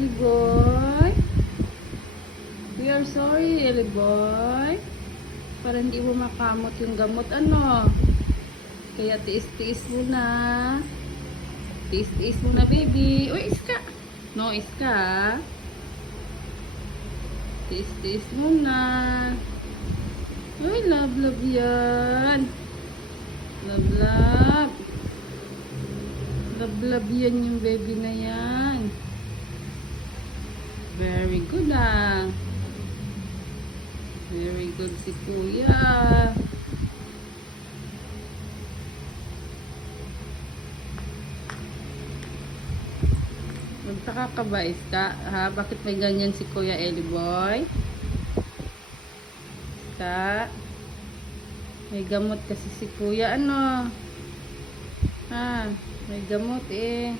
Eli boy. We are sorry, Eli boy. Para hindi mo makamot yung gamot, ano. Kaya tiis-tiis muna. Tiis-tiis muna, baby. Uy, iska. No, iska. Tiis-tiis muna. Uy, love yan. Love. Love yan yung baby na yan. Very good ah. Very good si kuya. Magtaka ka ba, Iska? Ha? Bakit may ganyan si Kuya Eli boy? Iska? May gamot kasi si Kuya, ano? Ha? May gamot eh.